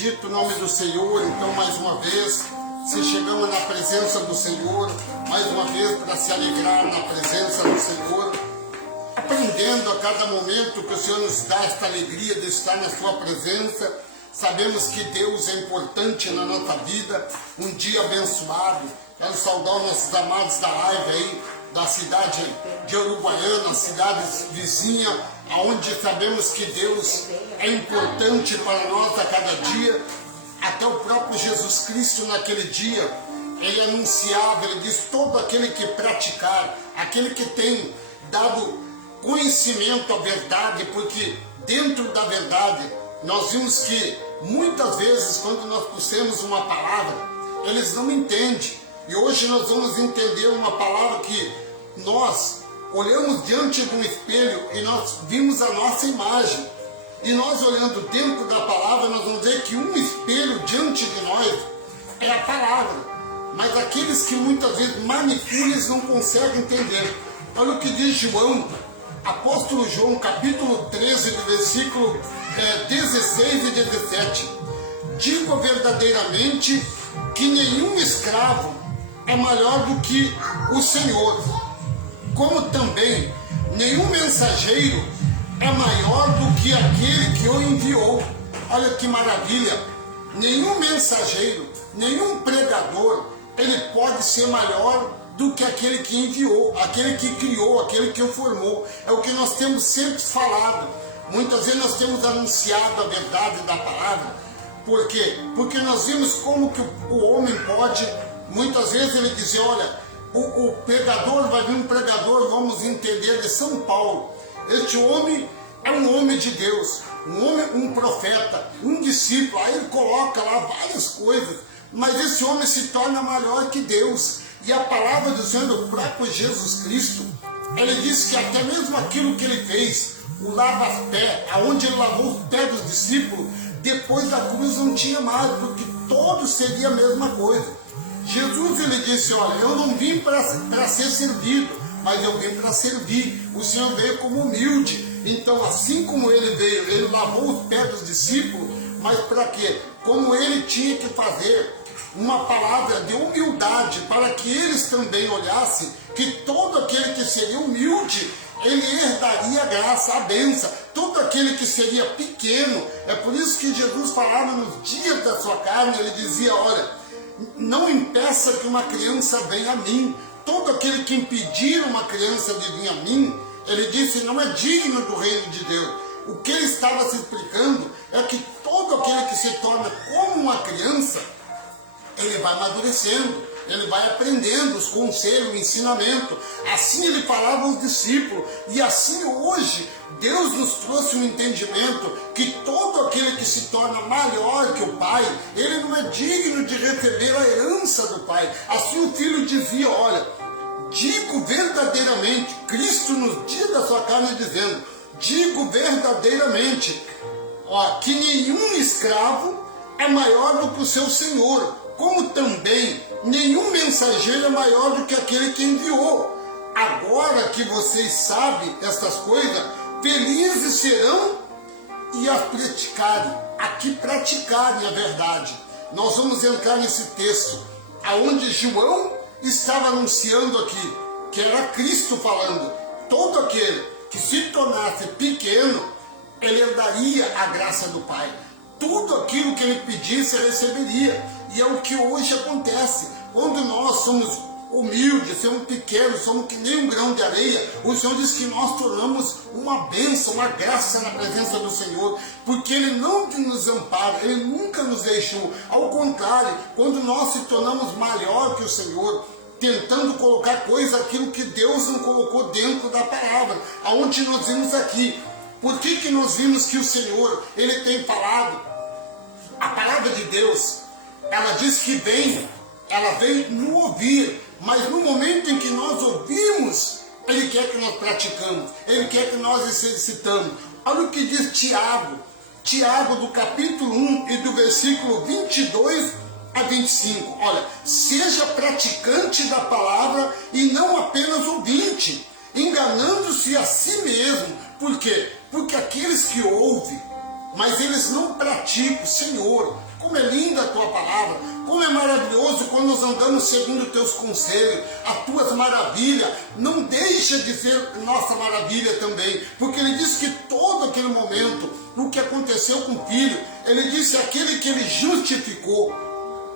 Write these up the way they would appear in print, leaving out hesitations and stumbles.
bendito o nome do Senhor. Então, mais uma vez, se chegamos na presença do Senhor, mais uma vez para se alegrar na presença do Senhor, aprendendo a cada momento que o Senhor nos dá esta alegria de estar na sua presença. Sabemos que Deus é importante na nossa vida, um dia abençoado. Quero saudar os nossos amados da live aí, da cidade de Uruguaiana, cidades vizinhas, onde sabemos que Deus é importante para nós a cada dia. Até o próprio Jesus Cristo naquele dia, ele anunciava, ele diz, todo aquele que praticar, aquele que tem dado conhecimento à verdade, porque dentro da verdade, nós vimos que muitas vezes quando nós trouxemos uma palavra, eles não entendem. E hoje nós vamos entender uma palavra que nós olhamos diante de um espelho e nós vimos a nossa imagem. E nós olhando dentro da palavra, nós vamos ver que um espelho diante de nós é a palavra. Mas aqueles que muitas vezes manipulam, eles não conseguem entender. Olha o que diz João, apóstolo João, capítulo 13, do versículo 16 e 17. Digo verdadeiramente que nenhum escravo é maior do que o Senhor, como também nenhum mensageiro é maior do que aquele que o enviou. Olha que maravilha! Nenhum mensageiro, nenhum pregador, ele pode ser maior do que aquele que enviou, aquele que criou, aquele que o formou. É o que nós temos sempre falado. Muitas vezes nós temos anunciado a verdade da palavra. Por quê? Porque nós vimos como que o homem pode, muitas vezes ele dizia, olha, o pregador, vai vir um pregador, vamos entender, de São Paulo. Este homem é um homem de Deus, um profeta, um discípulo. Aí ele coloca lá várias coisas, mas esse homem se torna maior que Deus. E a palavra do Senhor, do próprio Jesus Cristo, ele disse que até mesmo aquilo que ele fez, o lava-pé, aonde ele lavou os pés dos discípulos, depois da cruz não tinha mais, porque todos seria a mesma coisa. Jesus, ele disse, olha, eu não vim para ser servido, mas eu vim para servir. O Senhor veio como humilde. Então, assim como ele veio, ele lavou os pés dos discípulos, mas para quê? Como ele tinha que fazer uma palavra de humildade, para que eles também olhassem que todo aquele que seria humilde, ele herdaria a graça, a bênção. Todo aquele que seria pequeno, é por isso que Jesus falava nos dias da sua carne, ele dizia, olha, não impeça que uma criança venha a mim. Todo aquele que impedir uma criança de vir a mim, ele disse, não é digno do reino de Deus. O que ele estava se explicando é que todo aquele que se torna como uma criança, ele vai amadurecendo, ele vai aprendendo os conselhos, o ensinamento. Assim ele falava aos discípulos. E assim hoje, Deus nos trouxe um entendimento que todo aquele que se torna maior que o Pai, ele não é digno de receber a herança do Pai. Assim o Filho dizia, olha, digo verdadeiramente, Cristo nos dias da sua carne dizendo, digo verdadeiramente, ó, que nenhum escravo é maior do que o seu Senhor, como também nenhum mensageiro é maior do que aquele que enviou. Agora que vocês sabem estas coisas, felizes serão e as praticarem, aqui praticarem a verdade. Nós vamos entrar nesse texto, aonde João estava anunciando aqui, que era Cristo falando, todo aquele que se tornasse pequeno, ele herdaria a graça do Pai. Tudo aquilo que ele pedisse, receberia. E é o que hoje acontece. Quando nós somos humildes, somos pequenos, somos que nem um grão de areia, o Senhor diz que nós tornamos uma bênção, uma graça na presença do Senhor, porque Ele não nos ampara, Ele nunca nos deixou. Ao contrário, quando nós se tornamos maior que o Senhor, tentando colocar coisa, aquilo que Deus não colocou dentro da palavra, aonde nós vimos aqui. Por que nós vimos que o Senhor, Ele tem falado? A palavra de Deus, ela diz que ela vem no ouvir, mas no momento em que nós ouvimos, Ele quer que nós praticamos, Ele quer que nós exercitamos. Olha o que diz Tiago do capítulo 1 e do versículo 22 a 25. Olha, seja praticante da palavra e não apenas ouvinte, enganando-se a si mesmo. Por quê? Porque aqueles que ouvem mas eles não praticam. Senhor, como é linda a tua palavra, como é maravilhoso quando nós andamos segundo os teus conselhos, as tuas maravilhas. Não deixa de ser nossa maravilha também, porque ele disse que todo aquele momento, o que aconteceu com o filho, ele disse: aquele que ele justificou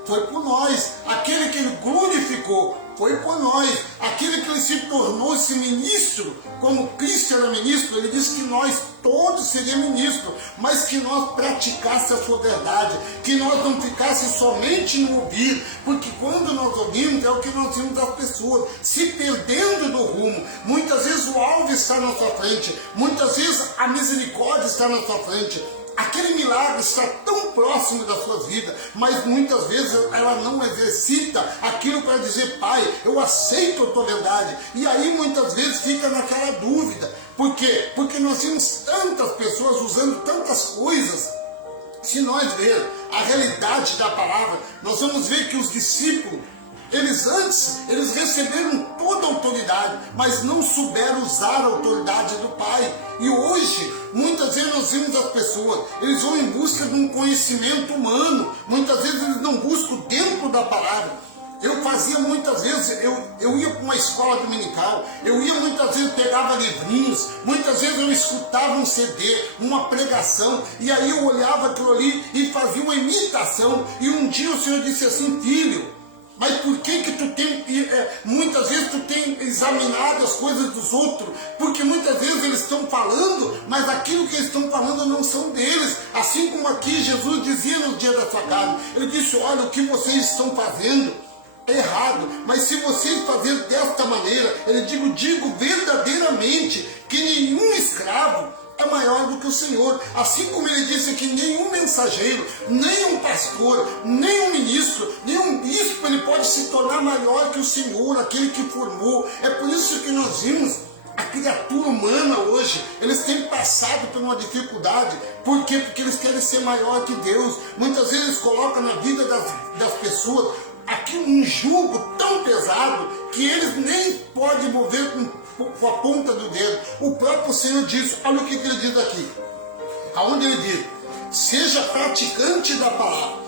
foi por nós, aquele que ele glorificou foi por nós, aquele que ele se tornou-se ministro, como Cristo era ministro. Ele disse que nós todos seríamos ministros, mas que nós praticássemos a sua verdade, que nós não ficássemos somente no ouvir, porque quando nós ouvimos é o que nós vimos das pessoas se perdendo do rumo. Muitas vezes o alvo está na sua frente, muitas vezes a misericórdia está na sua frente, aquele milagre está tão próximo da sua vida, mas muitas vezes ela não exercita aquilo para dizer: Pai, eu aceito a tua verdade. E aí muitas vezes fica naquela dúvida. Por quê? Porque nós temos tantas pessoas usando tantas coisas. Se nós ver a realidade da palavra, nós vamos ver que os discípulos, eles receberam toda a autoridade, mas não souberam usar a autoridade do Pai. E hoje, muitas vezes nós vemos as pessoas, eles vão em busca de um conhecimento humano, muitas vezes eles não buscam dentro da palavra. Eu fazia muitas vezes, eu ia para uma escola dominical, eu ia muitas vezes, pegava livrinhos, muitas vezes eu escutava um CD, uma pregação, e aí eu olhava aquilo ali e fazia uma imitação. E um dia o Senhor disse assim: filho, mas por que tu tem, muitas vezes tu tem examinado as coisas dos outros? Porque muitas vezes eles estão falando, mas aquilo que eles estão falando não são deles. Assim como aqui Jesus dizia no dia da sua carne, ele disse: olha, o que vocês estão fazendo é errado, mas se vocês fazerem desta maneira, ele digo verdadeiramente que nenhum escravo é maior do que o Senhor. Assim como ele disse que nenhum mensageiro, nem um pastor, nem um ministro, nem um bispo, ele pode se tornar maior que o Senhor, aquele que formou. É por isso que nós vimos a criatura humana hoje, eles têm passado por uma dificuldade. Por quê? Porque eles querem ser maior que Deus. Muitas vezes eles colocam na vida das pessoas aqui um jugo tão pesado que eles nem podem mover com a ponta do dedo. O próprio Senhor diz, olha o que ele diz aqui, aonde ele diz: seja praticante da palavra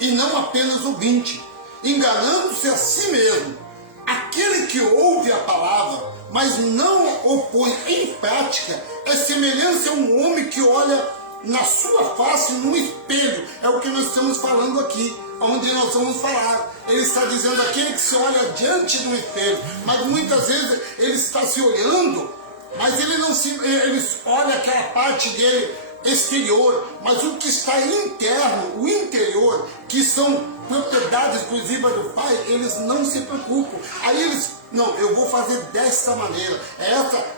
e não apenas ouvinte, enganando-se a si mesmo. Aquele que ouve a palavra, mas não o põe em prática, é semelhante a um homem que olha na sua face num espelho. É o que nós estamos falando aqui, onde nós vamos falar. Ele está dizendo aquele que se olha diante do espelho, mas muitas vezes ele está se olhando, mas ele olha aquela parte dele exterior, mas o que está interno, o interior, que são propriedades exclusivas do Pai, eles não se preocupam. Aí eles: não, eu vou fazer desta maneira,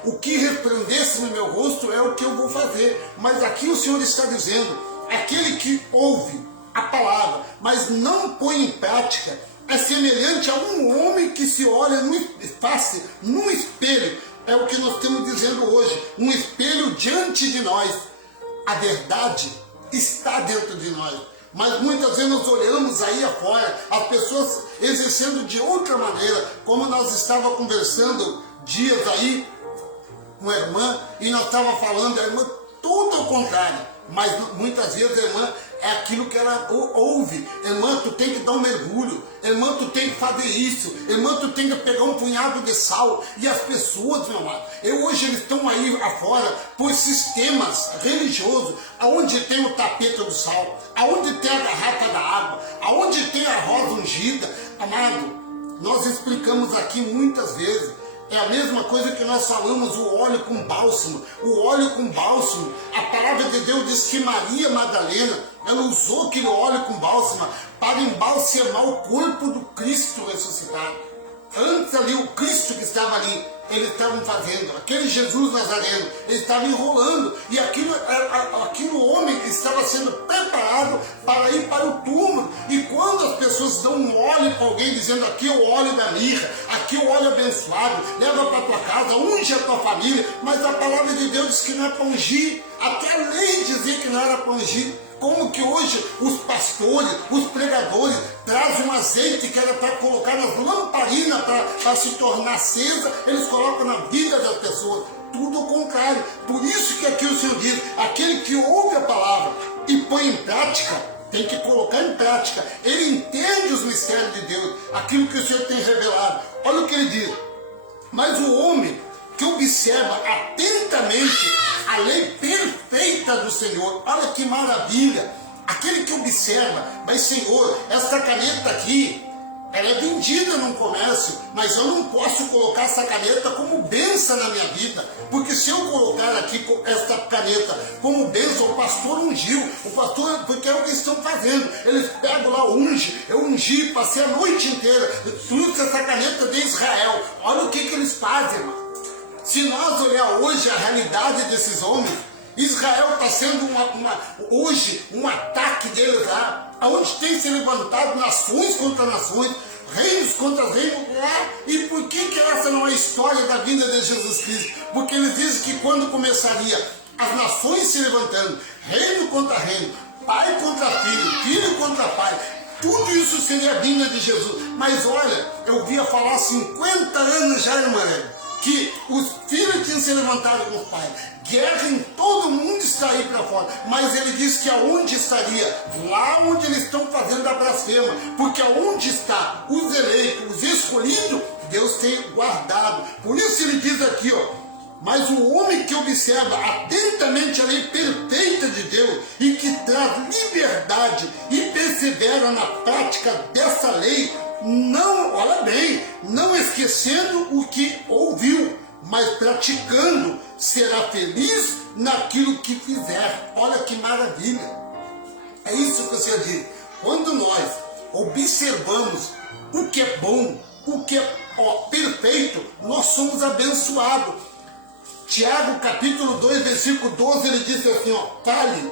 o que resplandece no meu rosto é o que eu vou fazer. Mas aqui o Senhor está dizendo: aquele que ouve a palavra, mas não põe em prática, é semelhante a um homem que se olha num espelho. É o que nós estamos dizendo hoje, um espelho diante de nós. A verdade está dentro de nós, mas muitas vezes nós olhamos aí afora, as pessoas exercendo de outra maneira, como nós estávamos conversando dias aí com a irmã, e nós estávamos falando, a irmã, tudo ao contrário, mas muitas vezes a irmã é aquilo que ela ouve. Irmã, tu tem que dar um mergulho, irmã, tu tem que fazer isso, irmã, tu tem que pegar um punhado de sal. E as pessoas, meu amado, hoje eles estão aí afora por sistemas religiosos, aonde tem o tapete do sal, aonde tem a garrafa da água, aonde tem a rosa ungida. Amado, nós explicamos aqui muitas vezes, é a mesma coisa que nós falamos, o óleo com bálsamo. O óleo com bálsamo, a palavra de Deus diz que Maria Madalena, ela usou aquele óleo com bálsamo para embalsamar o corpo do Cristo ressuscitado. Antes ali, o Cristo que estava ali, eles estavam fazendo, aquele Jesus Nazareno, eles estavam enrolando, e aquilo homem estava sendo preparado para ir para o túmulo. E quando as pessoas dão um óleo para alguém, dizendo: aqui é o óleo da mirra, aqui é o óleo abençoado, leva para tua casa, unge a tua família, mas a palavra de Deus diz que não é para ungir, até a lei dizia que não era para ungir. Como que hoje os pastores, os pregadores trazem um azeite que era para colocar nas lamparinas para se tornar acesa, eles colocam na vida das pessoas. tudo o contrário. Por isso que aqui o Senhor diz, aquele que ouve a palavra e põe em prática, tem que colocar em prática, ele entende os mistérios de Deus, aquilo que o Senhor tem revelado. Olha o que ele diz, mas o homem que observa atentamente a lei perfeita do Senhor, olha que maravilha, aquele que observa, mas Senhor, esta caneta aqui, ela é vendida num comércio, mas eu não posso colocar essa caneta como bênção na minha vida, porque se eu colocar aqui esta caneta como bênção, o pastor ungiu, o pastor, porque é o que estão fazendo, eles pegam lá, eu ungi, passei a noite inteira, trouxe essa caneta de Israel, olha o que eles fazem, irmão. Se nós olhar hoje a realidade desses homens, Israel está sendo hoje um ataque deles lá, onde tem se levantado nações contra nações, reinos contra reinos. E por que essa não é a história da vinda de Jesus Cristo? Porque eles dizem que quando começaria as nações se levantando, reino contra reino, pai contra filho, filho contra pai, tudo isso seria a vinda de Jesus. Mas olha, eu ouvia falar há 50 anos já, irmã, que os filhos tinham se levantado com os pais. Guerra em todo mundo está aí para fora. Mas ele diz que aonde estaria? Lá onde eles estão fazendo a blasfema. Porque aonde está os eleitos, os escolhidos, Deus tem guardado. Por isso ele diz aqui, ó, mas o homem que observa atentamente a lei perfeita de Deus e que traz liberdade e persevera na prática dessa lei, não, olha bem, não esquecendo o que ouviu, mas praticando, será feliz naquilo que fizer. Olha que maravilha. É isso que o Senhor diz. Quando nós observamos o que é bom, o que é perfeito, nós somos abençoados. Tiago capítulo 2, versículo 12, ele diz assim, ó, fale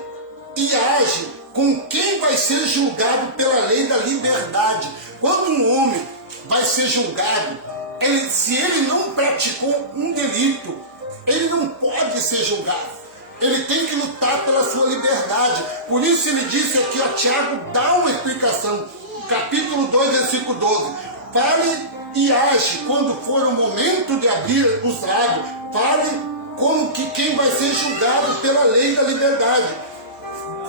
e age com quem vai ser julgado pela lei da liberdade. Quando um homem vai ser julgado, se ele não praticou um delito, ele não pode ser julgado. Ele tem que lutar pela sua liberdade. Por isso ele disse aqui, ó, Tiago dá uma explicação. Capítulo 2, versículo 12. Fale e age quando for o momento de abrir os lábios. Fale como que quem vai ser julgado pela lei da liberdade.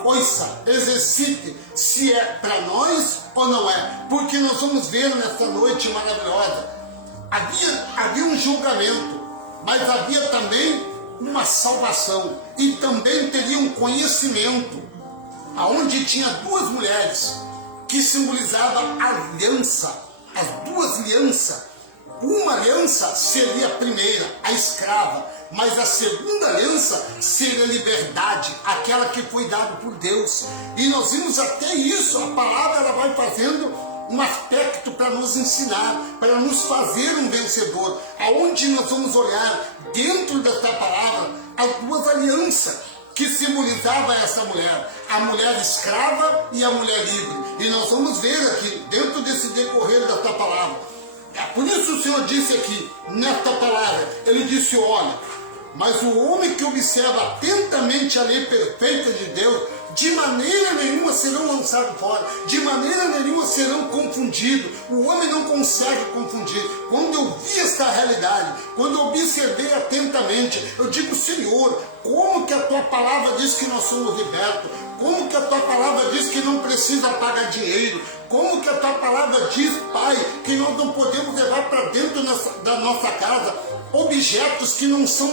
Ouça, exercite se é para nós ou não é. Porque nós vamos ver nessa noite maravilhosa. Havia um julgamento, mas havia também uma salvação. E também teria um conhecimento, aonde tinha duas mulheres que simbolizavam a aliança. As duas alianças. Uma aliança seria a primeira, a escrava, mas a segunda aliança seria a liberdade, aquela que foi dada por Deus. E nós vimos até isso, a palavra ela vai fazendo um aspecto para nos ensinar, para nos fazer um vencedor, aonde nós vamos olhar dentro desta palavra as duas alianças que simbolizavam essa mulher, a mulher escrava e a mulher livre. E nós vamos ver aqui, dentro desse decorrer desta palavra. Por isso o Senhor disse aqui, nesta palavra, ele disse, olha, mas o homem que observa atentamente a lei perfeita de Deus, de maneira nenhuma serão lançados fora, de maneira nenhuma serão confundidos. O homem não consegue confundir. Quando eu vi esta realidade, quando eu observei atentamente, eu digo, Senhor, como que a tua palavra diz que nós somos libertos? Como que a tua palavra diz que não precisa pagar dinheiro? Como que a tua palavra diz, Pai, que nós não podemos levar para dentro da nossa casa objetos que não são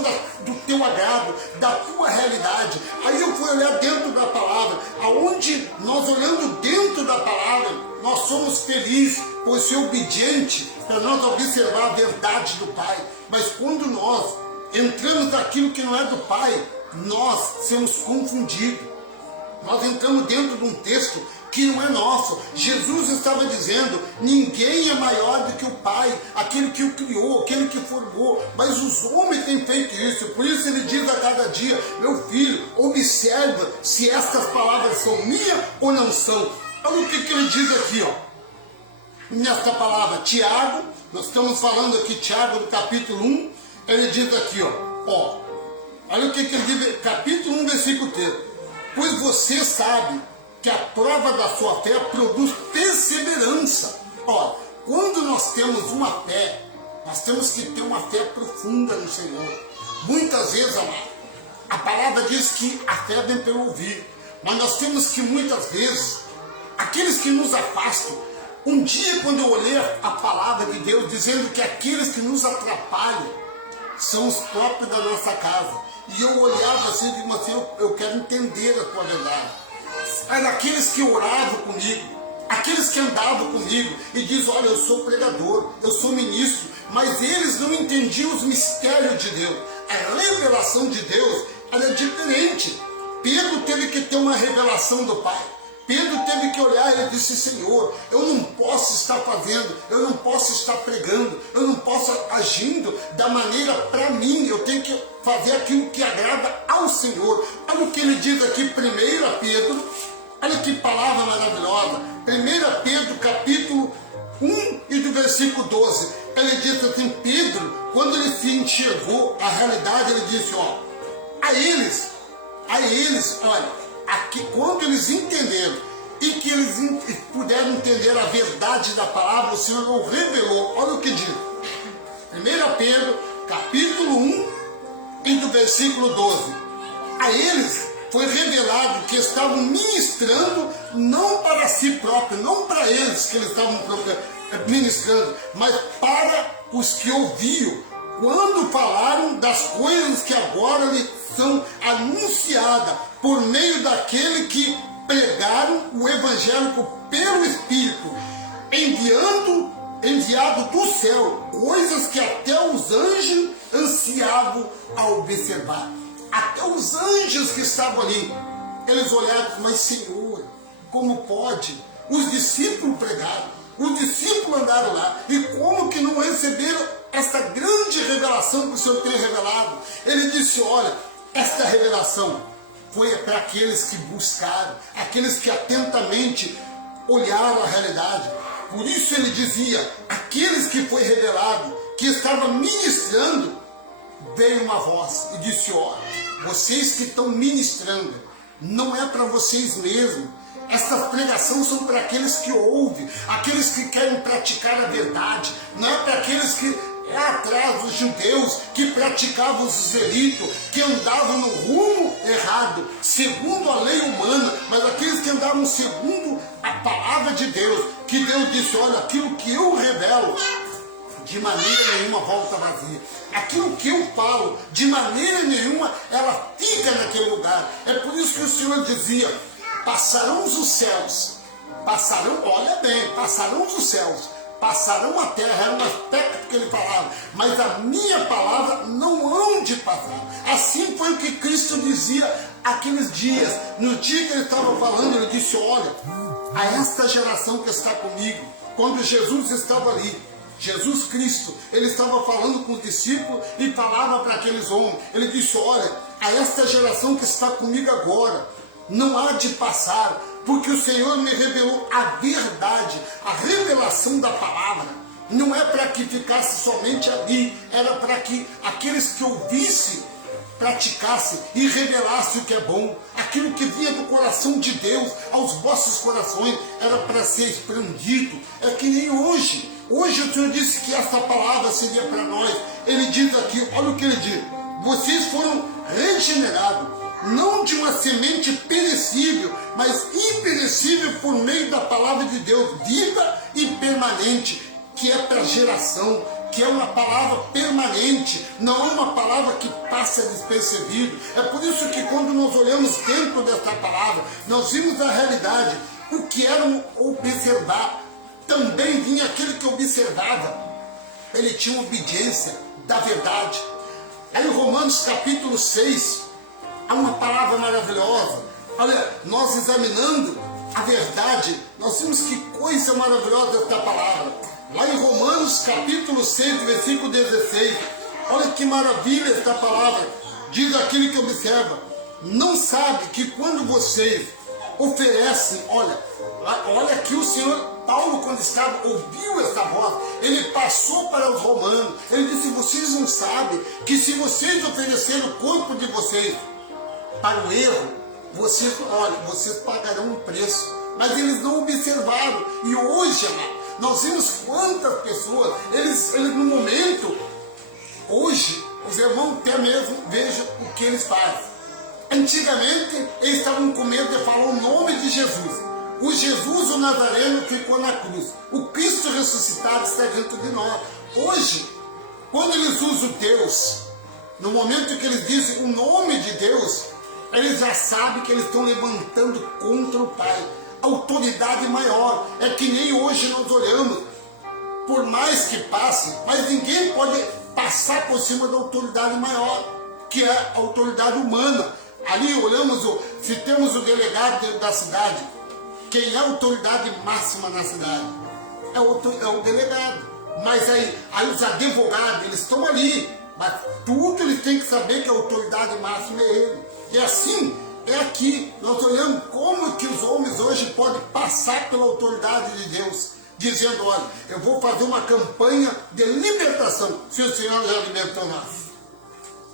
do teu agrado, da tua realidade? Aí eu fui olhar dentro da palavra, aonde nós olhando dentro da palavra, nós somos felizes por ser obediente, para nós observar a verdade do Pai. Mas quando nós entramos naquilo que não é do Pai, nós somos confundidos. Nós entramos dentro de um texto que não é nosso. Jesus estava dizendo, ninguém é maior do que o Pai, aquele que o criou, aquele que formou, mas os homens têm feito isso. Por isso ele diz a cada dia, meu filho, observa se estas palavras são minhas ou não são. Olha o que ele diz aqui, ó, nesta palavra, Tiago, nós estamos falando aqui, Tiago, no capítulo 1, ele diz aqui, ó, olha o que ele diz, capítulo 1, versículo 3. Pois você sabe que a prova da sua fé produz perseverança. Ó, quando nós temos uma fé, nós temos que ter uma fé profunda no Senhor. Muitas vezes, amado, a palavra diz que a fé vem pelo ouvir, mas nós temos que muitas vezes, aqueles que nos afastam, um dia quando eu olhei a palavra de Deus dizendo que aqueles que nos atrapalham são os próprios da nossa casa, e eu olhava assim e disse assim, eu quero entender a tua verdade. Mas aqueles que oravam comigo, aqueles que andavam comigo e dizem, olha, eu sou pregador, eu sou ministro, mas eles não entendiam os mistérios de Deus. A revelação de Deus, ela é diferente. Pedro teve que ter uma revelação do Pai. Pedro teve que olhar e ele disse, Senhor, eu não posso estar fazendo, eu não posso estar pregando, eu não posso agindo da maneira para mim, eu tenho que fazer aquilo que agrada ao Senhor. Olha o que ele diz aqui, 1 Pedro, olha que palavra maravilhosa, 1 Pedro capítulo 1 e do versículo 12, ele diz assim, Pedro, quando ele se enxergou a realidade, ele disse, ó, a eles, olha, aqui, quando eles entenderam e que eles puderam entender a verdade da palavra, o Senhor o revelou. Olha o que diz. 1 Pedro, capítulo 1 e do versículo 12. A eles foi revelado que estavam ministrando não para si próprios, não para eles que eles estavam ministrando, mas para os que ouviam, quando falaram das coisas que agora lhe são anunciadas por meio daquele que pregaram o Evangelho pelo Espírito, enviado do céu, coisas que até os anjos ansiavam a observar. Até os anjos que estavam ali, eles olharam, mas Senhor, como pode? Os discípulos pregaram, os discípulos andaram lá, e como que não receberam essa grande revelação que o Senhor tem revelado? Ele disse, olha, esta revelação foi para aqueles que buscaram, aqueles que atentamente olharam a realidade. Por isso ele dizia, aqueles que foi revelado, que estava ministrando, veio uma voz e disse, olha, vocês que estão ministrando, não é para vocês mesmos. Essas pregações são para aqueles que ouvem, aqueles que querem praticar a verdade, não é para aqueles que lá atrás, os judeus que praticavam os israelitas, que andavam no rumo errado, segundo a lei humana, mas aqueles que andavam segundo a palavra de Deus, que Deus disse, olha, aquilo que eu revelo, de maneira nenhuma volta vazia. Aquilo que eu falo, de maneira nenhuma, ela fica naquele lugar. É por isso que o Senhor dizia, passarão os céus, passarão, olha bem, passarão os céus, passarão a terra, era um aspecto que ele falava, mas a minha palavra não hão de passar. Assim foi o que Cristo dizia aqueles dias, no dia que ele estava falando, ele disse, olha, a esta geração que está comigo, quando Jesus estava ali, Jesus Cristo, ele estava falando com os discípulos e falava para aqueles homens, ele disse, olha, a esta geração que está comigo agora, não há de passar, porque o Senhor me revelou a verdade, a revelação da palavra. Não é para que ficasse somente ali, era para que aqueles que ouvissem, praticassem e revelassem o que é bom. Aquilo que vinha do coração de Deus aos vossos corações era para ser expandido. É que nem hoje. Hoje o Senhor disse que essa palavra seria para nós. Ele diz aqui, olha o que ele diz. Vocês foram regenerados, não de uma semente perecível, mas imperecível por meio da palavra de Deus, viva e permanente, que é para geração, que é uma palavra permanente, não é uma palavra que passa despercebido. É por isso que quando nós olhamos dentro dessa palavra, nós vimos a realidade, o que era observar. Também vinha aquele que observava, ele tinha obediência da verdade. Aí em Romanos capítulo 6, há uma palavra maravilhosa. Olha, nós examinando a verdade, nós vimos que coisa maravilhosa esta palavra. Lá em Romanos capítulo 6, versículo 16, olha que maravilha esta palavra. Diz aquele que observa, não sabe que quando vocês oferecem, olha aqui o Senhor Paulo, quando ouviu essa voz, ele passou para os romanos, ele disse, vocês não sabem que se vocês oferecerem o corpo de vocês para o erro, vocês pagarão um preço. Mas eles não observaram. E hoje, nós vimos quantas pessoas, eles no momento, hoje, os irmãos até mesmo vejam o que eles fazem. Antigamente, eles estavam com medo de falar o nome de Jesus. O Jesus, o Nazareno, ficou na cruz. O Cristo ressuscitado está dentro de nós. Hoje, quando eles usam Deus, no momento que eles dizem o nome de Deus, eles já sabem que eles estão levantando contra o Pai. A autoridade maior. É que nem hoje nós olhamos. Por mais que passe, mas ninguém pode passar por cima da autoridade maior, que é a autoridade humana. Ali olhamos, se temos o delegado da cidade, quem é a autoridade máxima na cidade? É o delegado. Mas aí os advogados, eles estão ali. Mas tudo eles têm que saber que a autoridade máxima é ele. E assim, é aqui. Nós olhamos como que os homens hoje podem passar pela autoridade de Deus. Dizendo, olha, eu vou fazer uma campanha de libertação. Se o Senhor já libertou nós.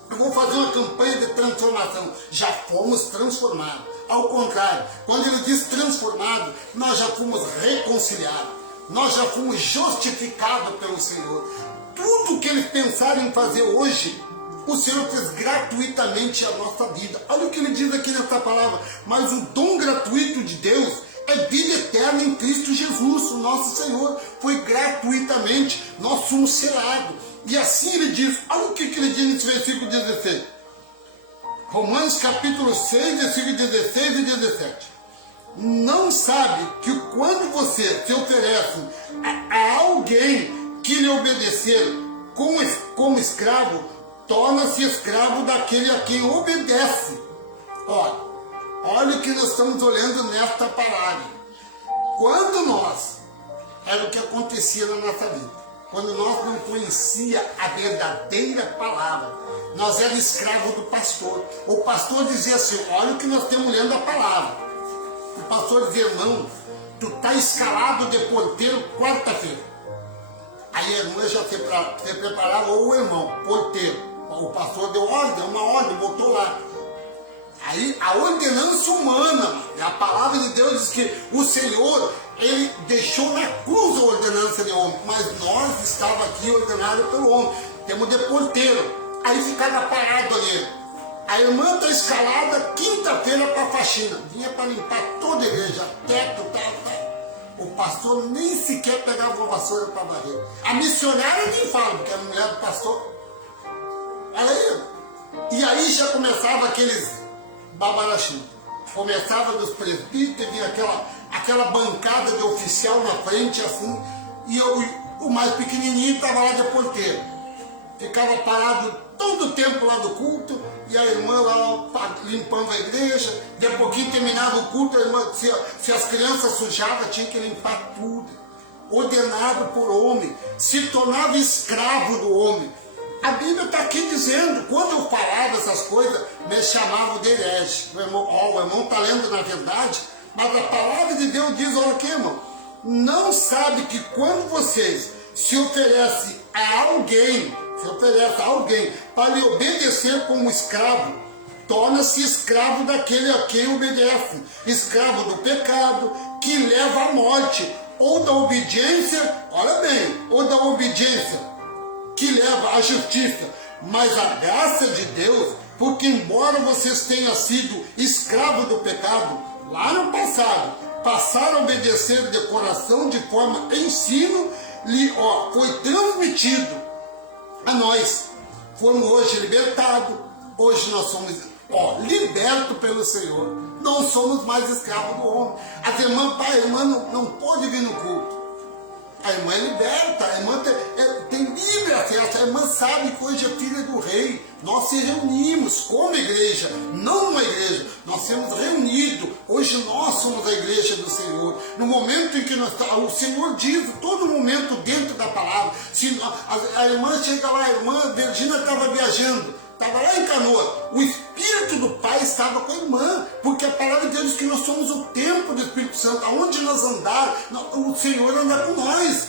Eu vou fazer uma campanha de transformação. Já fomos transformados. Ao contrário, quando ele diz transformado, nós já fomos reconciliados. Nós já fomos justificados pelo Senhor. Tudo que eles pensarem em fazer hoje, o Senhor fez gratuitamente a nossa vida. Olha o que ele diz aqui nessa palavra. Mas o dom gratuito de Deus é vida eterna em Cristo Jesus, o nosso Senhor. Foi gratuitamente. Nós somos selados. E assim ele diz, olha o que ele diz nesse versículo 16. Romanos capítulo 6, versículo 16 e 17. Não sabe que quando você se oferece a alguém que lhe obedecer como escravo, torna-se escravo daquele a quem obedece. Olha o que nós estamos olhando nesta palavra. Quando nós, era o que acontecia na nossa vida. Quando nós não conhecíamos a verdadeira palavra, nós éramos escravos do pastor. O pastor dizia assim, olha o que nós estamos lendo a palavra. O pastor dizia, irmão, tu está escalado de porteiro quarta-feira. Aí a irmã já se preparava, ou o irmão, porteiro. O pastor deu ordem, uma ordem, botou lá. Aí a ordenança humana, a palavra de Deus diz que o Senhor, ele deixou na cruz a ordenança de homem, mas nós estávamos aqui ordenados pelo homem, temos de porteiro. Aí ficava parado ali. A irmã está escalada quinta-feira para a faxina, vinha para limpar toda a igreja, teto, tal. O pastor nem sequer pegava uma vassoura para varrer. A missionária nem fala, porque é a mulher do pastor. Olha aí. E aí já começava aqueles babarachim. Começava dos presbíteros, vinha aquela bancada de oficial na frente, assim, e o mais pequenininho estava lá de porteiro. Ficava parado todo o tempo lá do culto, e a irmã lá limpando a igreja. De a pouquinho terminava o culto, a irmã, se as crianças sujavam, tinha que limpar tudo. Ordenado por homem, se tornava escravo do homem. A Bíblia está aqui dizendo, quando eu falava essas coisas, me chamavam de herege. O irmão está lendo na verdade, mas a palavra de Deus diz, olha aqui, irmão, não sabe que quando vocês se oferecem a alguém para lhe obedecer como escravo, torna-se escravo daquele a quem obedece, escravo do pecado, que leva à morte, ou da obediência, olha bem, ou da obediência, que leva à justiça. Mas a graça de Deus, porque embora vocês tenham sido escravos do pecado, lá no passado, passaram a obedecer de coração de forma ensino, foi transmitido a nós. Fomos hoje libertados, hoje nós somos libertos pelo Senhor. Não somos mais escravos do homem. As irmãs, pai, a irmã não pode vir no culto. A irmã é liberta, a irmã tem livre acesso, a irmã sabe que hoje é filha do rei. Nós se reunimos como igreja, não uma igreja, nós somos reunidos. Hoje nós somos a igreja do Senhor. No momento em que o Senhor diz, todo momento dentro da palavra. Se a irmã chega lá, a irmã Virgínia estava viajando, estava lá em Canoa, o Espírito do Pai estava com a irmã, porque a palavra de Deus diz que nós somos o templo do Espírito Santo. Aonde nós andar, o Senhor anda com nós.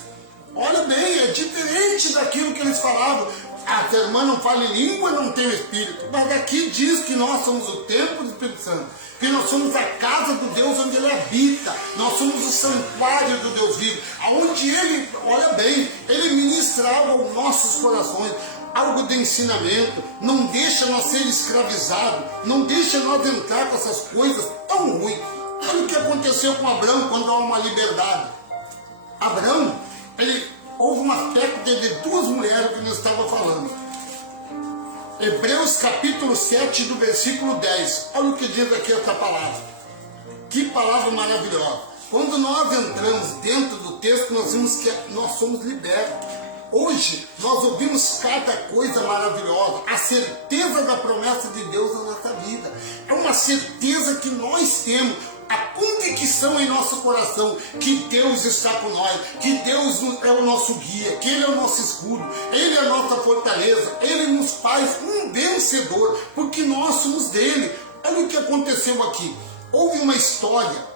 Olha bem, é diferente daquilo que eles falavam. A irmã não fala em língua, não tem o Espírito. Mas aqui diz que nós somos o templo do Espírito Santo, que nós somos a casa do Deus onde Ele habita, nós somos o santuário do Deus vivo, aonde Ele, olha bem, Ele ministrava os nossos corações. algo de ensinamento, não deixa nós ser escravizados, não deixa nós entrar com essas coisas tão ruins. Olha o que aconteceu com Abraão quando há uma liberdade. Abraão, houve um aspecto de duas mulheres que nós estávamos falando. Hebreus capítulo 7, do versículo 10. Olha o que diz aqui essa palavra. Que palavra maravilhosa. Quando nós entramos dentro do texto, nós vimos que nós somos libertos. Hoje, nós ouvimos cada coisa maravilhosa, a certeza da promessa de Deus na nossa vida. É uma certeza que nós temos, a convicção em nosso coração que Deus está com nós, que Deus é o nosso guia, que Ele é o nosso escudo, Ele é a nossa fortaleza, Ele nos faz um vencedor, porque nós somos dele. Olha o que aconteceu aqui. Houve uma história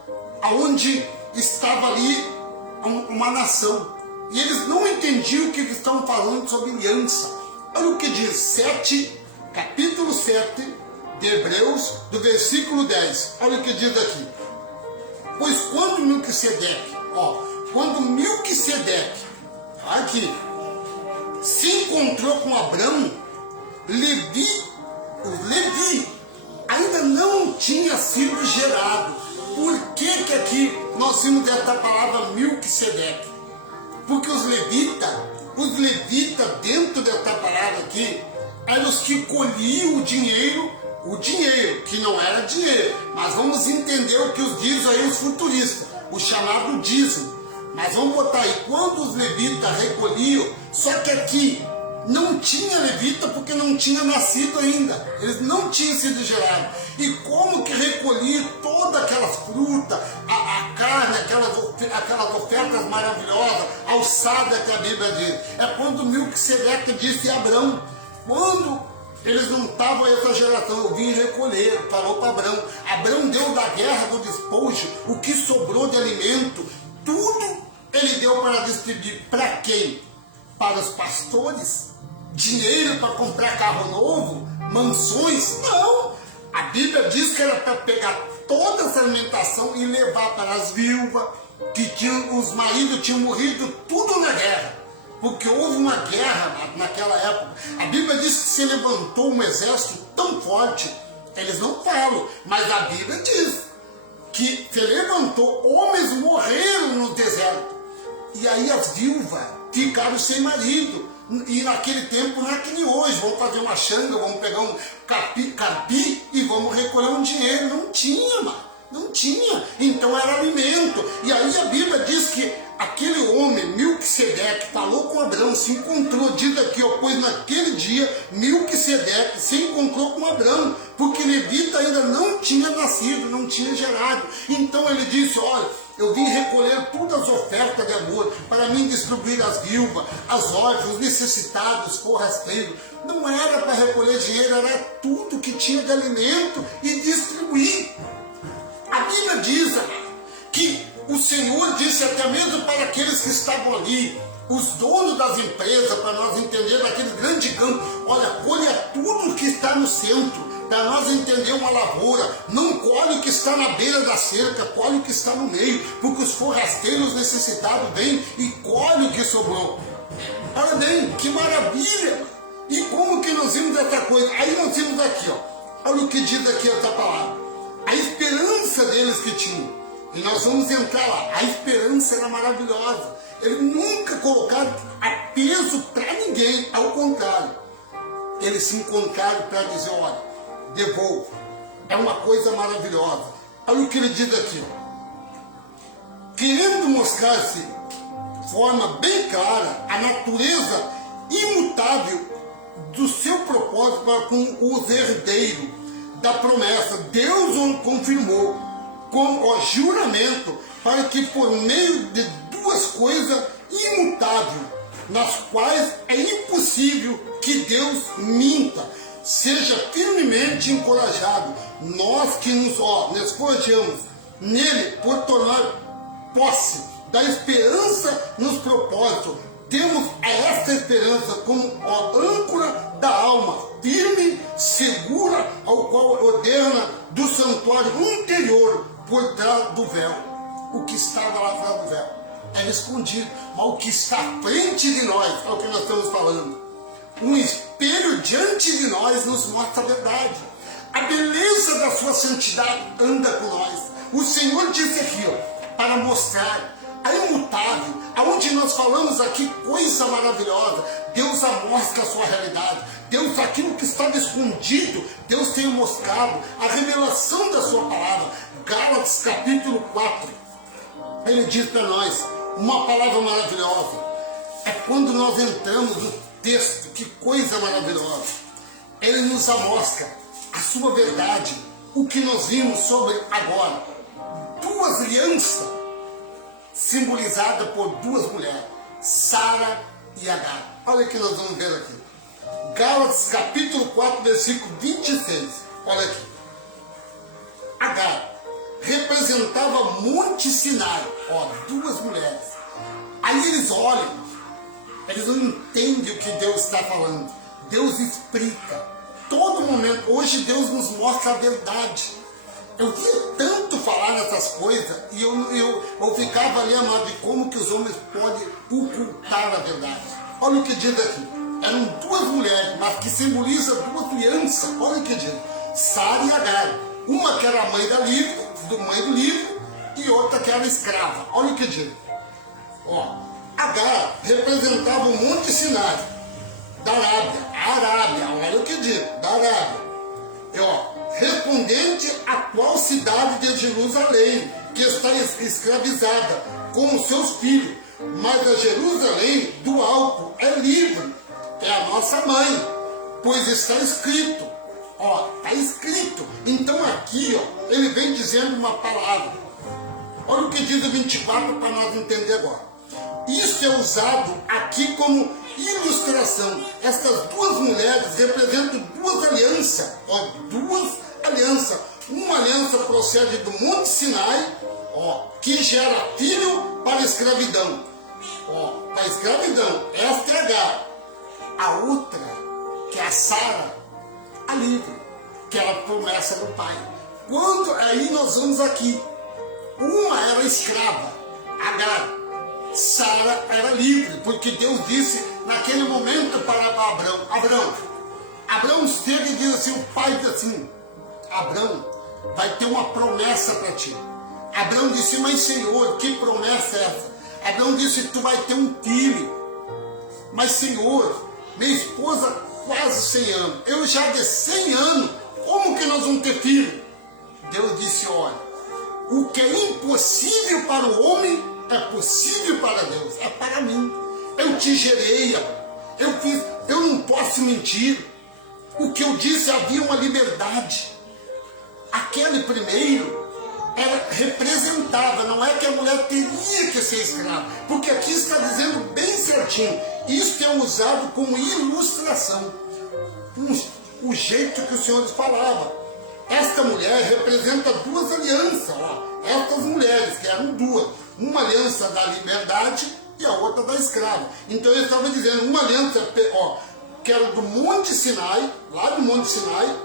onde estava ali uma nação, e eles não entendiam o que eles estavam falando sobre aliança. Olha o que diz capítulo 7 de Hebreus, do versículo 10. Olha o que diz aqui. Pois quando Melquisedeque, aqui, se encontrou com Abraão, Levi ainda não tinha sido gerado. Por que aqui nós vimos essa palavra Melquisedeque? Porque os levitas dentro dessa palavra aqui, eram os que colhiam o dinheiro, que não era dinheiro, mas vamos entender o que diz aí os futuristas, o chamado dízimo. Mas vamos botar aí, quando os levitas recolhiam, só que aqui não tinha levita porque não tinha nascido ainda, eles não tinham sido gerados. E como que recolhia todas aquelas frutas, a carne, aquelas ofertas maravilhosas, alçada que a Bíblia diz? É quando Melquisedeque disse a Abraão, quando eles não estavam essa geração, eu vim recolher, falou para Abraão. Abraão deu da guerra, do despojo, o que sobrou de alimento, tudo ele deu para distribuir. Para quem? Para os pastores? Dinheiro para comprar carro novo? Mansões? Não! A Bíblia diz que era para pegar toda essa alimentação e levar para as viúvas, que os maridos tinham morrido tudo na guerra. Porque houve uma guerra naquela época. A Bíblia diz que se levantou um exército tão forte. Eles não falam, mas a Bíblia diz que se levantou, homens morreram no deserto. E aí as viúvas ficaram sem marido. E naquele tempo não é que nem hoje, vamos fazer uma xanga, vamos pegar um carpi e vamos recolher um dinheiro. Não tinha, mano. Não tinha. Então era alimento. E aí a Bíblia diz que aquele homem, Melquisedeque, falou com Abraão, se encontrou, diz aqui, pois naquele dia, Melquisedeque se encontrou com Abraão, porque levita ainda não tinha nascido, não tinha gerado. Então ele disse, olha, eu vim recolher todas as ofertas de amor, para mim distribuir às viúvas, às órfãos, necessitados, forrasteiros. Não era para recolher dinheiro, era tudo que tinha de alimento e distribuir. A Bíblia diz que o Senhor disse até mesmo para aqueles que estavam ali, os donos das empresas, para nós entendermos aquele grande campo, olha, colha tudo que está no centro, para nós entender uma lavoura, não colhe o que está na beira da cerca, colhe o que está no meio, porque os forrasteiros necessitados vêm e colhem o que sobrou. Olha bem, que maravilha! E como que nós vimos essa coisa? Aí nós vimos aqui, olha o que diz aqui essa palavra, a esperança deles que tinham. E nós vamos entrar lá. A esperança era maravilhosa. Eles nunca colocaram a peso para ninguém. Ao contrário. Eles se encontraram para dizer, olha, devolva. É uma coisa maravilhosa. Olha o que ele diz aqui. Querendo mostrar-se de forma bem clara a natureza imutável do seu propósito para com os herdeiros da promessa, Deus o confirmou com o juramento, para que por meio de duas coisas imutáveis, nas quais é impossível que Deus minta, seja firmemente encorajado, nós que nos forjamos nele por tornar posse da esperança nos propósitos, temos esta esperança como âncora da alma, firme, segura, ao qual ordena do santuário interior, por trás do véu. O que estava lá atrás do véu era escondido, mas o que está à frente de nós é o que nós estamos falando. Um espelho diante de nós nos mostra a verdade. A beleza da sua santidade anda com nós. O Senhor disse aqui, ó, para mostrar a imutável, aonde nós falamos aqui coisa maravilhosa, Deus mostra a sua realidade. Deus, aquilo que estava escondido, Deus tem mostrado a revelação da sua palavra. Gálatas capítulo 4, ele diz para nós uma palavra maravilhosa. É quando nós entramos no texto, que coisa maravilhosa. Ele nos mostra a sua verdade, o que nós vimos sobre agora. Duas alianças simbolizadas por duas mulheres, Sara e Agar. Olha o que nós vamos ver aqui. Gálatas capítulo 4, versículo 26. Olha aqui. Agar representava Monte Sinai. Ó, duas mulheres. Aí eles olham, eles não entendem o que Deus está falando. Deus explica. Todo momento, hoje Deus nos mostra a verdade. Eu queria tanto falar nessas coisas e eu ficava ali, amado, de como que os homens podem ocultar a verdade. Olha o que diz aqui. Eram duas mulheres, mas que simbolizam duas alianças. Olha o que diz. Sara e Agar. Uma que era a mãe do livro, e outra que era escrava. Olha o que diz. Ó, Agar representava o Monte Sinai, da Arábia. A Arábia, olha o que diz, da Arábia. E, ó, respondente a qual cidade de Jerusalém, que está escravizada, com os seus filhos. Mas a Jerusalém do alto é livre, é a nossa mãe, pois está escrito. Ó, está escrito. Então aqui, ó, ele vem dizendo uma palavra. Olha o que diz o 24 para nós entender agora. Isso é usado aqui como ilustração. Essas duas mulheres representam duas alianças. Ó, duas alianças. Uma aliança procede do Monte Sinai, ó, que gera filho para a escravidão. Ó, para a escravidão. Esta é Agar. A outra, que é a Sara, a livre, que era a promessa do pai. Quando aí nós vamos aqui, uma era escrava, Agar, Sara era livre, porque Deus disse naquele momento para Abrão chega e diz assim, o pai diz assim, Abrão, vai ter uma promessa para ti. Abrão disse, mas Senhor, que promessa é essa? Abrão disse, tu vai ter um filho. Mas Senhor, minha esposa quase 100 anos, eu já de 100 anos, como que nós vamos ter filho? Deus disse, olha, o que é impossível para o homem é possível para Deus, é para mim. Eu te gerei, eu não posso mentir. O que eu disse, havia uma liberdade. Aquele primeiro representava, não é que a mulher teria que ser escrava, porque aqui está dizendo bem certinho, isso é usado como ilustração, o jeito que os senhores falavam. Esta mulher representa duas alianças, ó, estas mulheres, que eram duas, uma aliança da liberdade e a outra da escrava. Então ele estava dizendo, uma aliança, ó, que era do Monte Sinai, lá do Monte Sinai,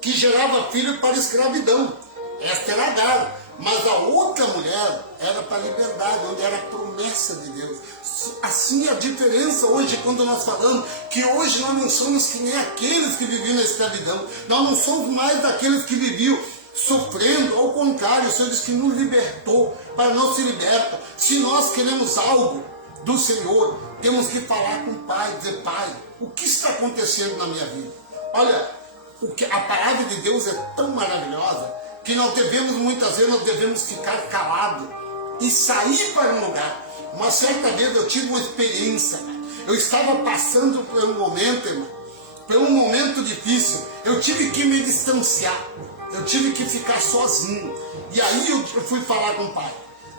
que gerava filho para a escravidão. Esta era Agar, mas a outra mulher era para a liberdade, onde era a promessa de Deus. Assim é a diferença hoje, quando nós falamos que hoje nós não somos que nem aqueles que viviam na escravidão, nós não somos mais daqueles que viviam sofrendo, ao contrário, o Senhor diz que nos libertou, para não se liberta. Se nós queremos algo do Senhor, temos que falar com o Pai, dizer, Pai, o que está acontecendo na minha vida? Olha, a palavra de Deus é tão maravilhosa, que nós devemos, muitas vezes, nós devemos ficar calados e sair para um lugar. Uma certa vez eu tive uma experiência, eu estava passando por um momento, irmão, por um momento difícil, eu tive que me distanciar, eu tive que ficar sozinho, e aí eu fui falar com o Pai.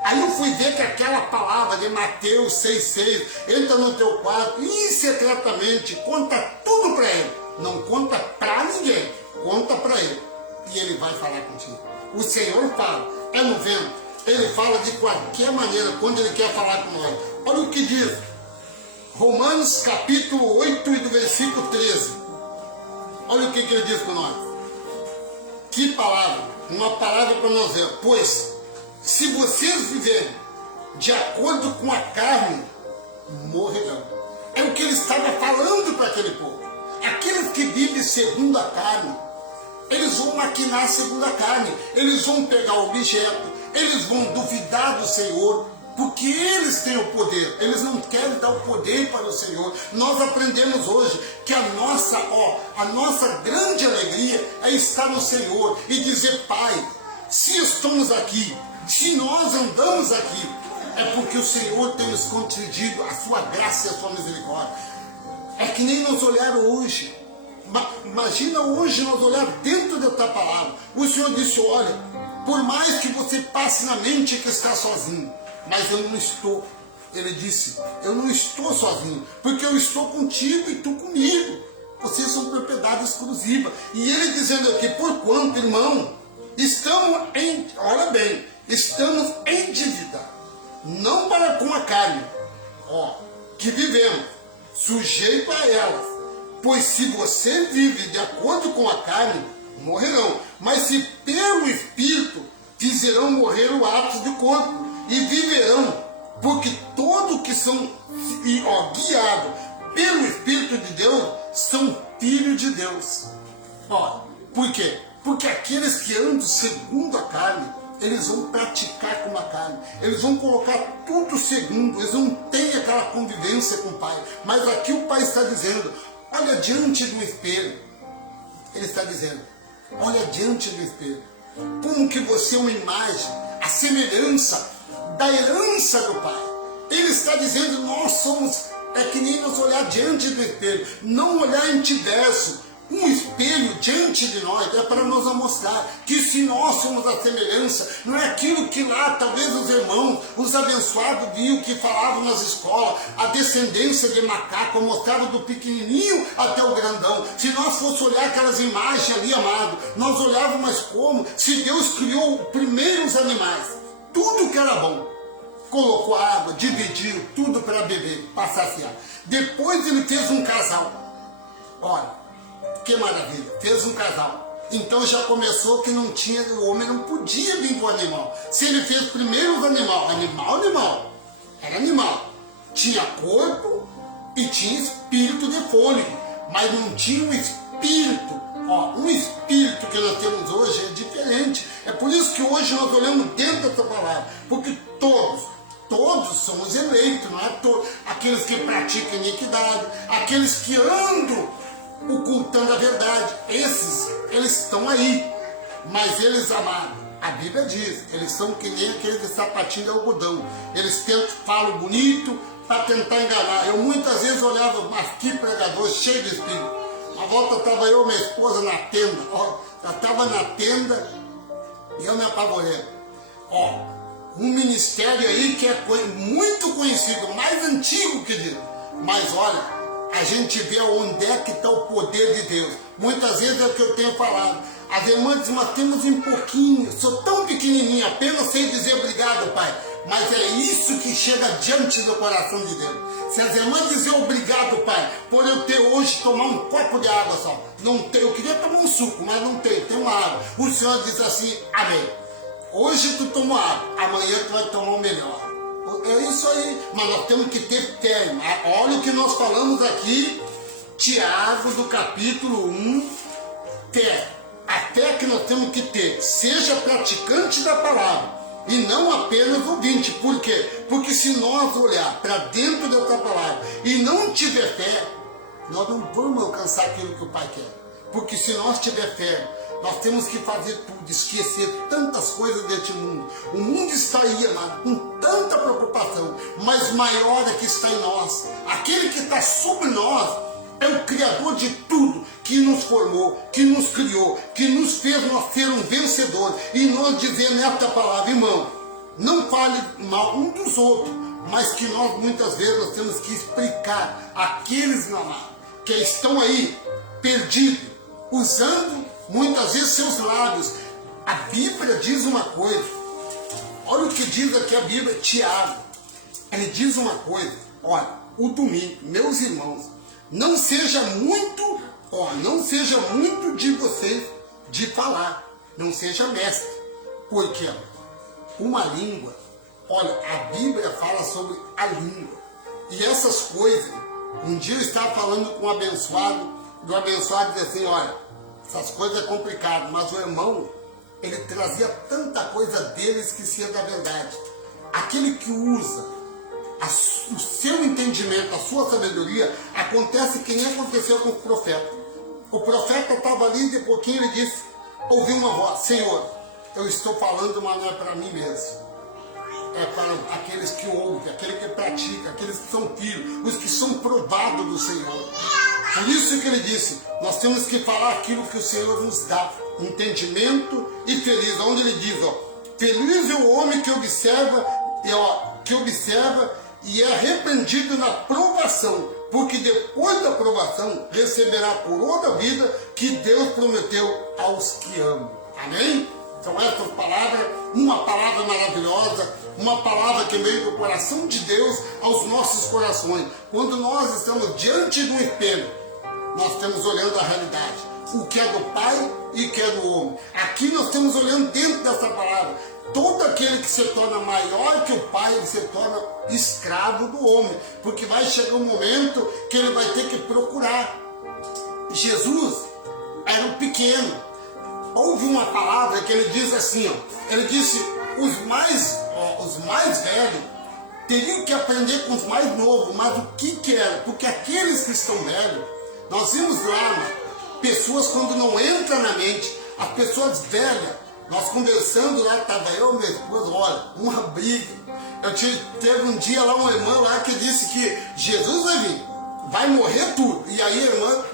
Aí eu fui ver que aquela palavra de Mateus 6,6, entra no teu quarto e secretamente conta tudo para ele, não conta para ninguém, conta para ele. E ele vai falar contigo. O Senhor fala, é no vento, ele fala de qualquer maneira, quando ele quer falar com nós. Olha o que diz, Romanos capítulo 8 e do versículo 13. Olha o que ele diz com nós. Que palavra, uma palavra para nós ver. Pois, se vocês viverem de acordo com a carne, morrerão. É o que ele estava falando para aquele povo. Aqueles que vivem segundo a carne, eles vão maquinar segundo a carne, eles vão pegar o objeto, eles vão duvidar do Senhor, porque eles têm o poder, eles não querem dar o poder para o Senhor. Nós aprendemos hoje que a nossa grande alegria é estar no Senhor e dizer: Pai, se estamos aqui, se nós andamos aqui, é porque o Senhor tem nos concedido a sua graça e a sua misericórdia. É que nem nós olhar hoje. Imagina hoje nós olhar dentro da tua palavra. O Senhor disse: olha, por mais que você passe na mente que está sozinho, mas eu não estou. Ele disse: eu não estou sozinho, porque eu estou contigo e tu comigo. Vocês são propriedade exclusiva. E ele dizendo aqui: porquanto, irmão, estamos em dívida, não para com a carne, que vivemos, sujeito a elas. Pois se você vive de acordo com a carne, morrerão. Mas se pelo Espírito fizerão morrer o atos do corpo, e viverão, porque todos que são guiados pelo Espírito de Deus são filhos de Deus. Por quê? Porque aqueles que andam segundo a carne, eles vão praticar como a carne, eles vão colocar tudo segundo, eles não têm aquela convivência com o Pai. Mas aqui o Pai está dizendo: olha diante do espelho. Ele está dizendo: olha diante do espelho, como que você é uma imagem, a semelhança da herança do Pai. Ele está dizendo: nós somos, é que nem nós olhar diante do espelho, não olhar em diverso. Um espelho diante de nós é para nos mostrar que se nós somos a semelhança, não é aquilo que lá talvez os irmãos, os abençoados viam que falavam nas escolas, a descendência de macaco, mostrava do pequenininho até o grandão. Se nós fosse olhar aquelas imagens ali, amado, nós olhávamos, mas como? Se Deus criou primeiro os animais, tudo que era bom, colocou água, dividiu tudo para beber, para saciar. Depois ele fez um casal. Olha, que maravilha, fez um casal. Então já começou que não tinha, o homem não podia vir com o animal. Se ele fez primeiro os animal, era animal. Tinha corpo e tinha espírito de fôlego, mas não tinha um espírito. Um espírito que nós temos hoje é diferente. É por isso que hoje nós olhamos dentro dessa palavra, porque todos somos eleitos, não é todos. Aqueles que praticam iniquidade, aqueles que andam ocultando a verdade, eles estão aí, mas eles, amados, a Bíblia diz, eles são que nem aqueles de sapatinho de algodão, eles falam bonito para tentar enganar. Eu muitas vezes olhava, mas que pregador cheio de espírito. A volta estava eu e minha esposa na tenda, já estava na tenda e eu me apavorei. Um ministério aí que é muito conhecido, mais antigo que diz, mas olha, a gente vê onde é que está o poder de Deus. Muitas vezes é o que eu tenho falado. As irmãs dizem: mas temos um pouquinho, sou tão pequenininha, apenas sei dizer obrigado, Pai. Mas é isso que chega diante do coração de Deus. Se as irmãs dizem obrigado, Pai, por eu ter hoje tomar um copo de água só. Não tenho, eu queria tomar um suco, mas não tenho, tem uma água. O Senhor diz assim: amém. Hoje tu tomou água, amanhã tu vai tomar o melhor. É isso aí, mas nós temos que ter fé. Olha o que nós falamos aqui, Tiago, do capítulo 1, fé. A fé que nós temos que ter, seja praticante da palavra e não apenas ouvinte. Por quê? Porque se nós olhar para dentro dessa palavra e não tiver fé, nós não vamos alcançar aquilo que o Pai quer. Porque se nós tiver fé, nós temos que fazer tudo, esquecer tantas coisas deste mundo. O mundo está aí, amado, com tanta preocupação, mas maior é que está em nós. Aquele que está sobre nós é o Criador de tudo, que nos formou, que nos criou, que nos fez nós ser um vencedor. E nós dizemos nesta palavra: irmão, não fale mal um dos outros, mas que nós muitas vezes nós temos que explicar àqueles, amados, que estão aí perdidos, usando muitas vezes seus lábios. A Bíblia diz uma coisa, olha o que diz aqui a Bíblia, Tiago, ele diz uma coisa: olha, o domingo, meus irmãos, não seja muito de vocês de falar, não seja mestre, porque uma língua, olha, a Bíblia fala sobre a língua, e essas coisas Um dia eu estava falando com um abençoado, e o abençoado disse assim, olha, essas coisas é complicado, mas o irmão, ele trazia tanta coisa dele, esquecia da verdade. Aquele que usa o seu entendimento, a sua sabedoria, acontece que nem aconteceu com o profeta. O profeta estava ali e de pouquinho ele disse, ouviu uma voz, Senhor, eu estou falando, mas não é para mim mesmo. É para aqueles que ouvem, aqueles que praticam, aqueles que são filhos, os que são provados do Senhor. Por isso que ele disse, nós temos que falar aquilo que o Senhor nos dá, entendimento e feliz. Onde ele diz, ó, feliz é o homem que observa e é repreendido na provação, porque depois da provação receberá a coroa da vida que Deus prometeu aos que amam. Amém? São essas palavras, uma palavra maravilhosa, uma palavra que veio do coração de Deus aos nossos corações. Quando nós estamos diante de um espelho, nós estamos olhando a realidade, o que é do Pai e o que é do homem. Aqui nós estamos olhando dentro dessa palavra. Todo aquele que se torna maior que o Pai, ele se torna escravo do homem, porque vai chegar um momento que ele vai ter que procurar. Jesus era um pequeno. Houve uma palavra que ele diz assim, ó, ele disse, os mais velhos teriam que aprender com os mais novos, mas o que era? Porque aqueles que estão velhos, nós vimos lá, pessoas quando não entra na mente, as pessoas velhas, nós conversando lá, estava eu e minha esposa, olha, uma briga. Teve um dia lá, uma irmã lá que disse que Jesus vai vir, vai morrer tudo. E aí a irmã,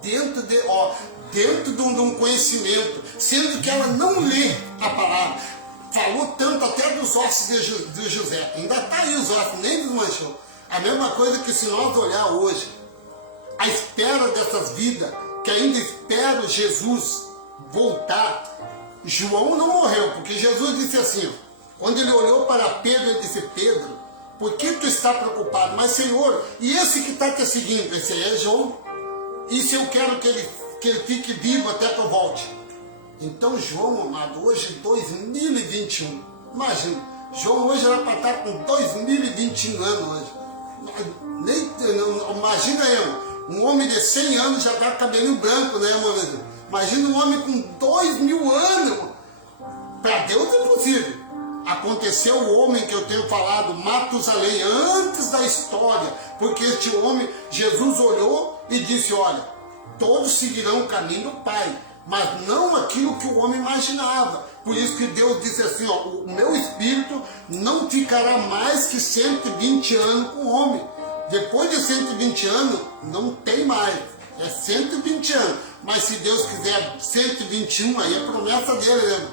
dentro de um conhecimento, sendo que ela não lê a palavra, falou tanto até dos ossos de José, ainda está aí os ossos, nem desmanchou. A mesma coisa que se nós olhar hoje, a espera dessas vidas, que ainda esperam Jesus voltar. João não morreu, porque Jesus disse assim, quando ele olhou para Pedro, ele disse, Pedro, por que tu está preocupado? Mas Senhor, e esse que está te seguindo? Esse aí é João. E se eu quero que ele fique vivo até que eu volte? Então João, amado, hoje 2021, imagina, João hoje era para estar com 2021 anos hoje. Imagina eu, um homem de 100 anos já está com cabelinho branco, né, mano? Imagina um homem com 2000 anos. Para Deus é possível. Aconteceu o homem que eu tenho falado, Matusalém, antes da história, porque este homem, Jesus olhou e disse, olha, todos seguirão o caminho do Pai, mas não aquilo que o homem imaginava. Por isso que Deus disse assim, ó, o meu espírito não ficará mais que 120 anos com o homem. Depois de 120 anos, não tem mais. É 120 anos. Mas se Deus quiser 121, aí é promessa dele, né?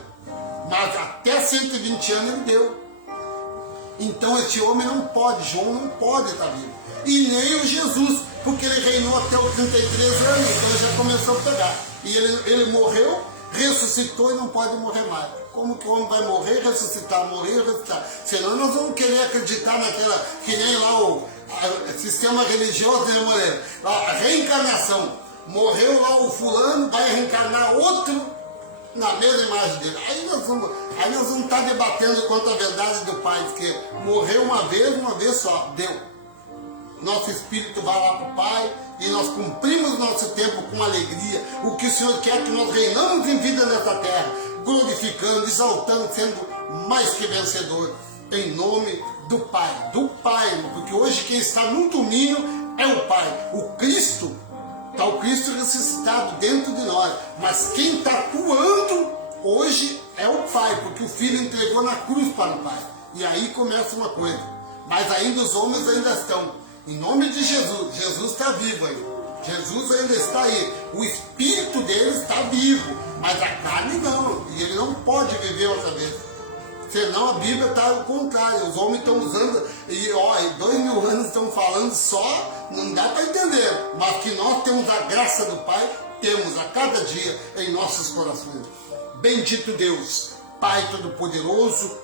Mas até 120 anos ele deu. Então esse homem não pode, João não pode estar vivo. E nem o Jesus, porque ele reinou até os 33 anos, então já começou a pegar. E ele morreu, ressuscitou e não pode morrer mais. Como que o homem vai morrer, ressuscitar, morrer, ressuscitar? Senão nós vamos querer acreditar naquela, que nem lá o sistema religioso, né, mulher? A reencarnação. Morreu lá o fulano, vai reencarnar outro na mesma imagem dele. Aí nós vamos estar debatendo quanto à verdade do Pai, porque morreu uma vez só, deu. Nosso espírito vai lá para o Pai e nós cumprimos nosso tempo com alegria. O que o Senhor quer que nós reinamos em vida nessa terra, glorificando, exaltando, sendo mais que vencedor, em nome do Pai, porque hoje quem está no domínio é o Pai. O Cristo, está o Cristo ressuscitado dentro de nós, mas quem está atuando hoje é o Pai, porque o Filho entregou na cruz para o Pai. E aí começa uma coisa, mas ainda os homens ainda estão, em nome de Jesus, Jesus está vivo aí, Jesus ainda está aí, o Espírito dele está vivo, mas a carne não, e ele não pode viver outra vez. Senão a Bíblia está ao contrário, os homens estão usando, e 2000 anos estão falando só, não dá para entender, mas que nós temos a graça do Pai, temos a cada dia em nossos corações. Bendito Deus, Pai Todo-Poderoso,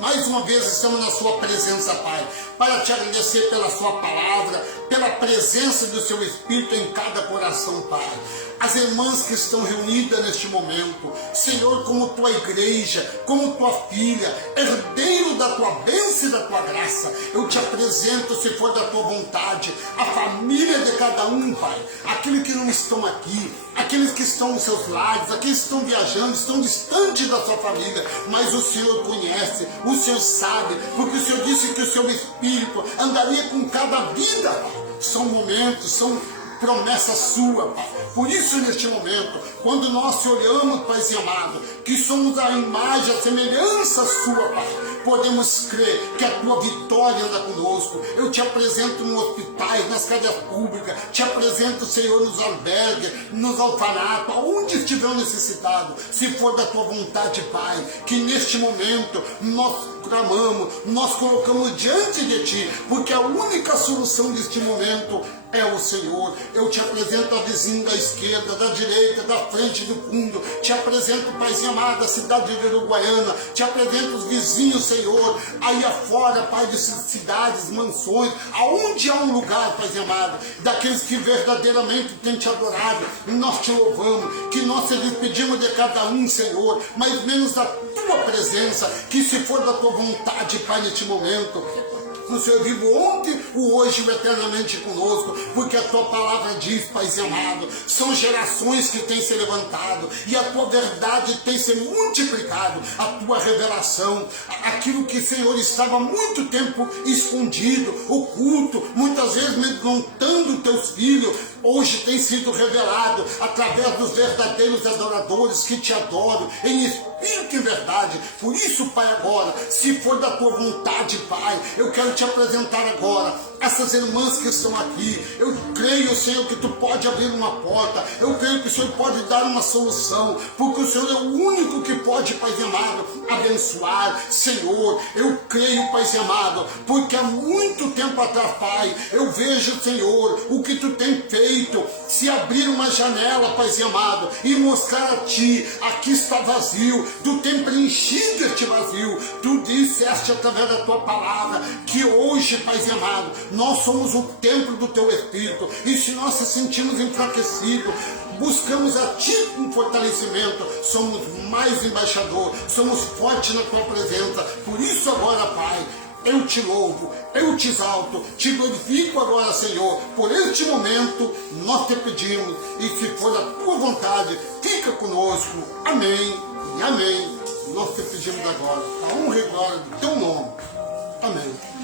mais uma vez estamos na sua presença, Pai, para te agradecer pela sua palavra, pela presença do seu Espírito em cada coração, Pai. As irmãs que estão reunidas neste momento, Senhor, como tua igreja, como tua filha, herdeiro da tua bênção e da tua graça. Eu te apresento, se for da tua vontade, a família de cada um, Pai. Aqueles que não estão aqui, aqueles que estão nos seus lares, aqueles que estão viajando, estão distantes da sua família, mas o Senhor conhece, o Senhor sabe, porque o Senhor disse que o seu Espírito andaria com cada vida, Pai. São momentos, são promessa sua, Pai. Por isso, neste momento, quando nós te olhamos, Pai amado, que somos a imagem, a semelhança sua, Pai, podemos crer que a tua vitória anda conosco. Eu te apresento nos hospitais, nas casas públicas, te apresento, Senhor, nos albergues, nos orfanatos, aonde estiver necessitado, se for da tua vontade, Pai, que neste momento nós clamamos, nós colocamos diante de ti, porque a única solução deste momento é o Senhor. Eu te apresento a vizinha da esquerda, da direita, da frente, do fundo. Te apresento, Paizinho amado, a cidade de Uruguaiana. Te apresento os vizinhos, Senhor, aí afora, Pai, de cidades, mansões, aonde há um lugar, Paizinho amado, daqueles que verdadeiramente têm te adorado. E nós te louvamos, que nós te despedimos de cada um, Senhor, mas menos da tua presença, que se for da tua vontade, Pai, neste momento, o Senhor vivo ontem, o hoje e o eternamente conosco, porque a tua palavra diz, Paizinho amado, são gerações que têm se levantado e a tua verdade tem se multiplicado, a tua revelação, aquilo que, Senhor, estava há muito tempo escondido, oculto, muitas vezes amedrontando teus filhos, hoje tem sido revelado através dos verdadeiros adoradores que te adoram em espírito e verdade. Por isso, Pai, agora, se for da tua vontade, Pai, eu quero te apresentar agora essas irmãs que estão aqui. Eu creio, Senhor, que tu pode abrir uma porta. Eu creio que o Senhor pode dar uma solução, porque o Senhor é o único que pode, Pai amado, abençoar. Senhor, eu creio, Pai amado, porque há muito tempo atrás, Pai, eu vejo, Senhor, o que tu tem feito, se abrir uma janela, Pai amado, e mostrar a ti, aqui está vazio, tu tem preenchido este vazio. Tu disseste através da tua palavra que hoje, Pai amado, nós somos o templo do teu Espírito, e se nós se sentimos enfraquecidos, buscamos a ti um fortalecimento, somos mais embaixador, somos fortes na tua presença. Por isso agora, Pai, eu te louvo, eu te exalto, te glorifico agora, Senhor, por este momento nós te pedimos, e se for da tua vontade, fica conosco. Amém e amém. Nós te pedimos agora, a honra e glória do teu nome. Amém.